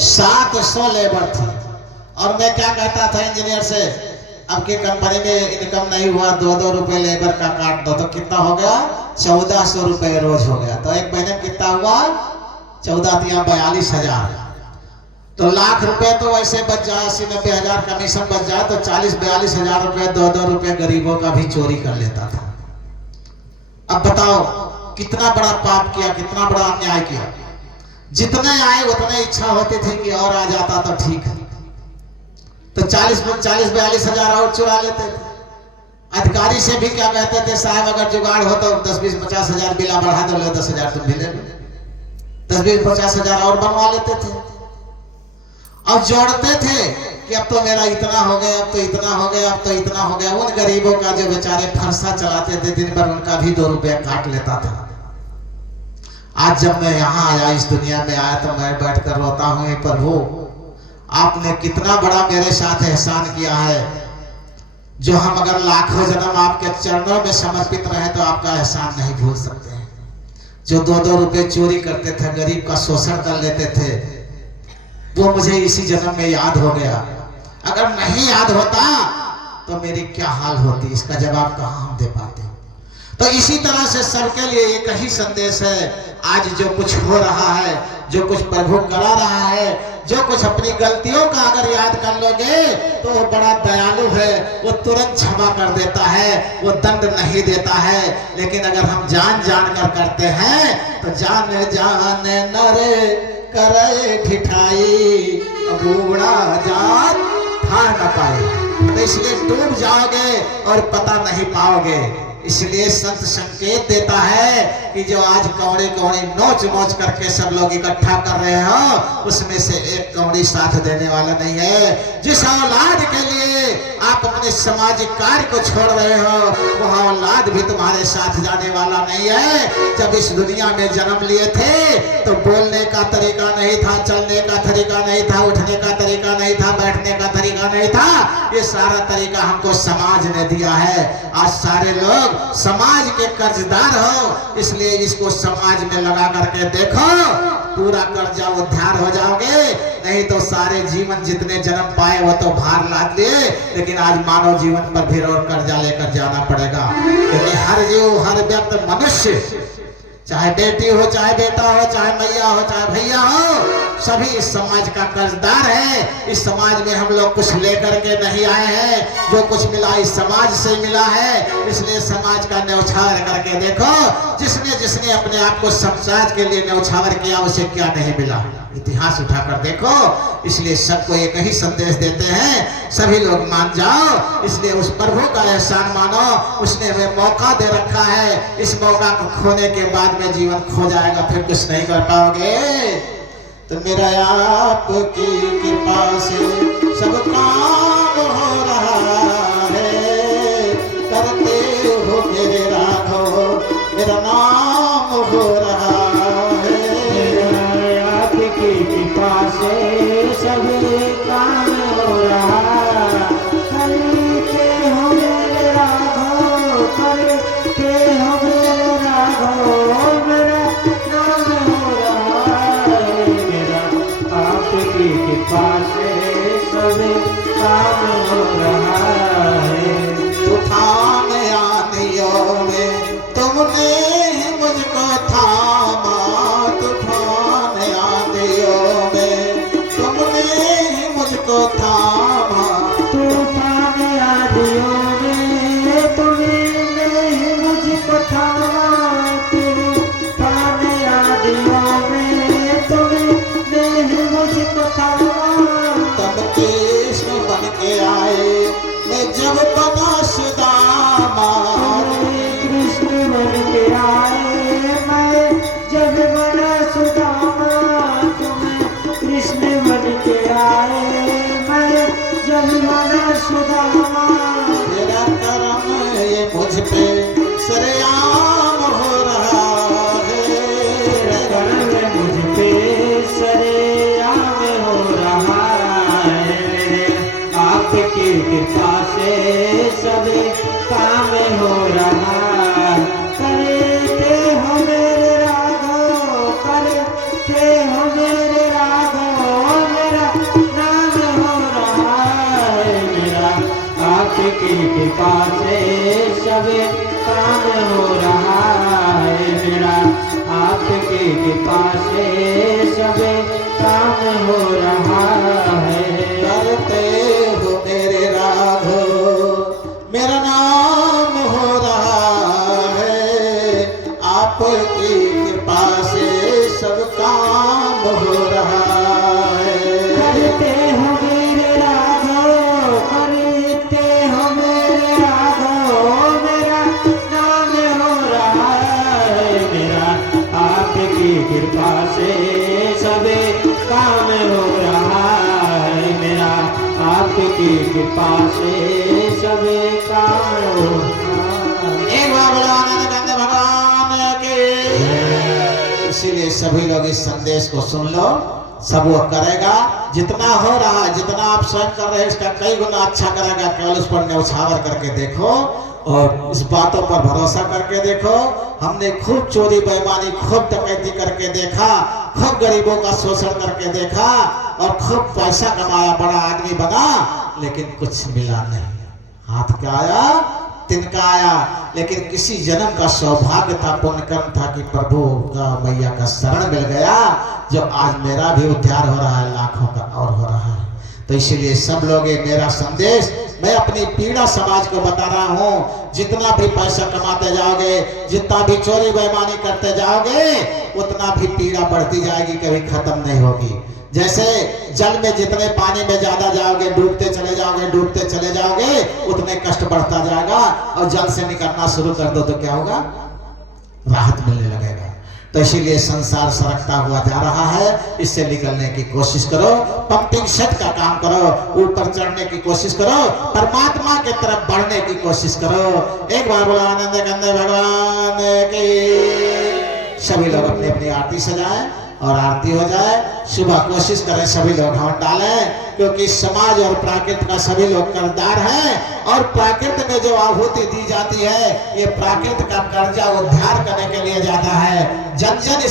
700 labour थी। और मैं क्या कहता था इंजीनियर से, अब की कंपनी में इनकम नहीं हुआ, 2-2 रुपए लेबर का काट दो, तो कितना हो गया? 1400 रुपए रोज हो गया। तो एक महीने में कितना हुआ? 14 42,000। तो लाख रुपए तो वैसे बच जाए, 80-90 हजार कमीशन बच जाए, तो 40-42 हजार रुपए 2-2 रुपए गरीबों का भी चोरी कर लेता था। अब बताओ कितना बड़ा पाप किया, कितना बड़ा अन्याय किया। जितने आए उतने इच्छा होती थी कि और आ जाता तो ठीक है, तो 40-42 हजार और चुरा लेते थे। अधिकारी से भी क्या कहते थे, साहब अगर जुगाड़ हो तो 10-20-50 हजार बिला बढ़ा दो, 10 हजार तुम भी ले लो, 10-20-50 हजार और बनवा लेते थे। और जोड़ते थे कि अब तो मेरा इतना हो गया, अब तो इतना हो गया, अब तो इतना हो गया। उन गरीबों का जो बेचारे फरसा चलाते थे दिन भर, उनका भी 2 रुपया काट लेता था। आज जब मैं यहाँ आया, इस दुनिया में आया, तो मैं बैठकर रोता हूँ, प्रभु आपने कितना बड़ा मेरे साथ एहसान किया है, जो हम अगर लाखों जन्म आपके चरणों में समर्पित रहे तो आपका एहसान नहीं भूल सकते हैं। जो 2-2 रुपए चोरी करते थे, गरीब का शोषण कर लेते थे, वो मुझे इसी जन्म में याद हो गया। अगर नहीं याद होता तो मेरी क्या हाल होती, इसका जवाब कहाँ हम दे पाते। तो इसी तरह से सबके लिए एक ही संदेश है, आज जो कुछ हो रहा है, जो कुछ प्रभु करा रहा है, जो कुछ अपनी गलतियों का अगर याद कर लोगे तो वो बड़ा दयालु है, वो तुरंत क्षमा कर देता है, वो दंड नहीं देता है। लेकिन अगर हम जान जान कर करते हैं तो जान जान नरे करे ठिठाई, बूढ़ा जान था न पाए। तो इसलिए डूब जाओगे और पता नहीं पाओगे। इसलिए संत संकेत देता है कि जो आज कौड़ी कौड़ी नोच नोच करके सब लोग इकट्ठा कर रहे हो, उसमें से एक कौड़ी साथ देने वाला नहीं है। जिस औलाद के लिए आप अपने सामाजिक कार्य को छोड़ रहे हो, वह औलाद भी तुम्हारे साथ जाने वाला नहीं है। जब इस दुनिया में जन्म लिए थे तो बोलने का तरीका नहीं था, चलने का तरीका नहीं था, उठने का तरीका नहीं था, बैठने का तरीका नहीं था। ये सारा तरीका हमको समाज ने दिया है। आज सारे लोग समाज के कर्जदार हो, इसलिए इसको समाज में लगा करके देखो, पूरा कर्जा उद्धार हो जाओगे। नहीं तो सारे जीवन जितने जन्म पाए वो तो भार लाद लिए, लेकिन आज मानव जीवन पर भी और कर्जा लेकर जाना पड़ेगा। क्योंकि हर जीव, हर व्यक्ति, मनुष्य, चाहे बेटी हो, चाहे बेटा हो, चाहे मैया हो, चाहे भैया हो, सभी इस समाज का कर्जदार है। इस समाज में हम लोग कुछ लेकर के नहीं आए हैं, जो कुछ मिला इस समाज से मिला है। इसलिए समाज का न्यौछावर करके देखो, जिसने जिसने अपने आप को समाज के लिए न्यौछावर किया उसे क्या नहीं मिला, इतिहास उठाकर देखो। इसलिए सबको एक ही संदेश देते हैं, सभी लोग मान जाओ। इसलिए उस प्रभु का एहसान मानो, उसने हमें मौका दे रखा है। इस मौका को खोने के बाद में जीवन खो जाएगा, फिर कुछ नहीं कर पाओगे। तो मेरा आपकी कृपा से सब काम हो रहा है, करते हो मेरे राघव मेरा नाम हो रहा है। आपकी कृपा से सब काम हो रहा, करते हो मेरे राघव, करते हो मेरे राघव मेरा नाम हो रहा है। मेरा आपकी कृपा से सब काम हो रहा है। तूफान आंधियों में तुमने मुझको थामा, तूफान आंधियों में तुमने मुझको थामा, तूफान आंधियों में तुमने मुझको थामा, तूफान आंधियों में तुमने मुझको थामा। तब कृष्ण बन के आए मैं जब बना सुदामा, कृष्ण बन के आए मैं जब बना सुदामा, तुम्हें कृष्ण बन के आए मैं जब बना सुदामा। तेरा करम ये मुझ पे सरेआम हो रहा है, करम मुझ पे सरेआम हो रहा है। आपकी कृपा से सब काम हो रहा, करते हो मेरे राघव, करते हो मेरे राघव सभी काम हो रहा है मेरा, आपकी कृपा से सभी काम हो रहा है। करते हो मेरे राघव मेरा नाम हो रहा है, आपकी कृपा से सब काम हो रहा है। करते हो मेरे राघव, करते हो मेरे राघव, मेरा नाम हो रहा है मेरा, आपकी कृपा से सभी काम हो रहा है मेरा, आपकी कृपा से सभी काम हो रहा है। एक बार बोलो आनंद कंद भगवान के। इसीलिए सभी लोग इस संदेश को सुन लो, सब वो करेगा जितना हो रहा है, जितना आप स्वयं कर रहे हैं इसका कई गुना अच्छा करेगा। केवल उस पर न्यौछावर करके देखो और इस बातों पर भरोसा करके देखो। हमने खूब चोरी बेईमानी खूब डकैती करके देखा, खूब गरीबों का शोषण करके देखा और खूब पैसा कमाया, बड़ा आदमी बना, लेकिन कुछ मिला नहीं। हाथ क्या आया, तिनका आया, लेकिन किसी जन्म का सौभाग्य था, पुण्य कर्म था कि प्रभु का मैया का शरण मिल गया, जो आज मेरा भी उद्धार हो रहा है, लाखों का और हो रहा है। तो इसीलिए सब लोग ये मेरा संदेश मैं अपनी पीड़ा समाज को बता रहा हूँ। जितना भी पैसा कमाते जाओगे, जितना भी चोरी बेईमानी करते जाओगे, उतना भी पीड़ा बढ़ती जाएगी, कभी खत्म नहीं होगी। जैसे जल में जितने पानी में ज्यादा जाओगे, डूबते चले जाओगे, डूबते चले जाओगे, उतने कष्ट बढ़ता जाएगा। और जल से निकलना शुरू कर दो तो क्या होगा, राहत मिलने लगेगा। तो इसीलिए संसार सरकता हुआ जा रहा है, इससे निकलने की कोशिश करो, पंपिंग सेट का काम करो, ऊपर चढ़ने की कोशिश करो, परमात्मा की तरफ बढ़ने की कोशिश करो। एक बार बोला आनंद कंद भगवान की। सभी लोग अपनी अपनी आरती सजाएं और आरती हो जाए। सुबह कोशिश करें सभी लोग हवन डालें, क्योंकि समाज और प्राकृत का सभी लोग कर्जदार हैं और प्राकृत में जो आहुति दी जाती है, ये प्राकृत का कर्जा उद्धार करने के लिए जाता है। जन जन इस